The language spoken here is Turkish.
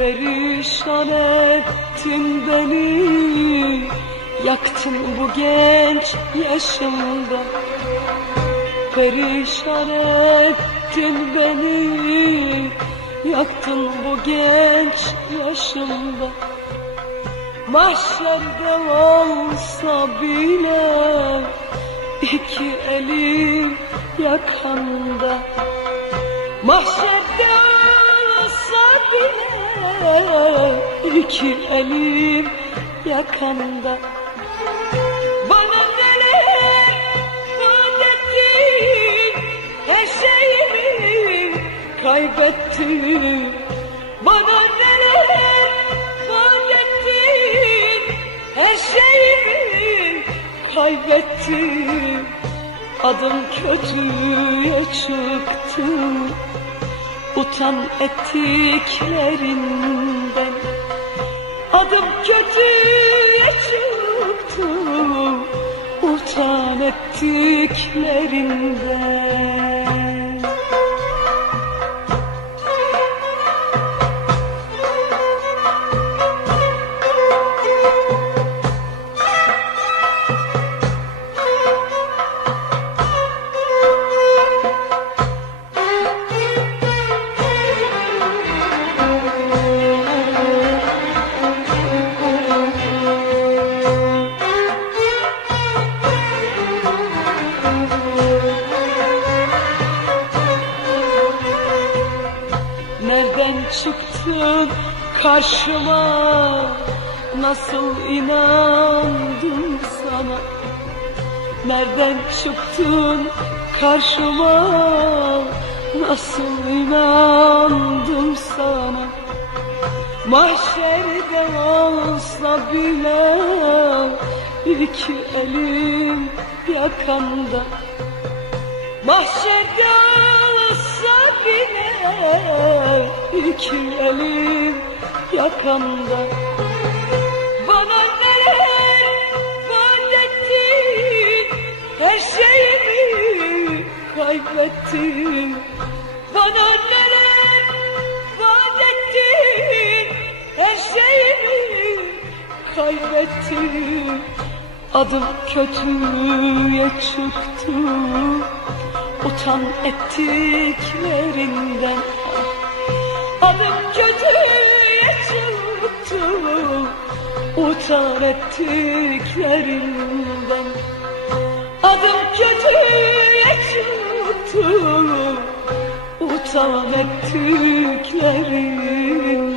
Perişan ettin beni Yaktın bu genç yaşımda. Perişan ettin beni Yaktın bu genç yaşımda. Mahşerde olsa bile iki elim yakanda. Mahşerde olsa bile iki elim yakanda Bana neler vaat ettin her şeyimi kaybettim Bana neler vaat ettin her şeyimi kaybettim Adım kötüye çıktı Utan ettiklerinden Adım kötüye çıktı Utan ettiklerinden çıktın karşıma? Nasıl inandım sana? Nereden çıktın karşıma? Nasıl inandım sana? Mahşerde olsa bile iki elim yakanda Mahşerde iki elim yakanda Bana neler vaat her şeyimi kaybettim Bana neler vaat her şeyimi kaybettim Adım kötüye çıktı Utan ettiklerinden Adım kötüye çıktı Utan ettiklerinden Adım kötüye çıktı Utan ettiklerinden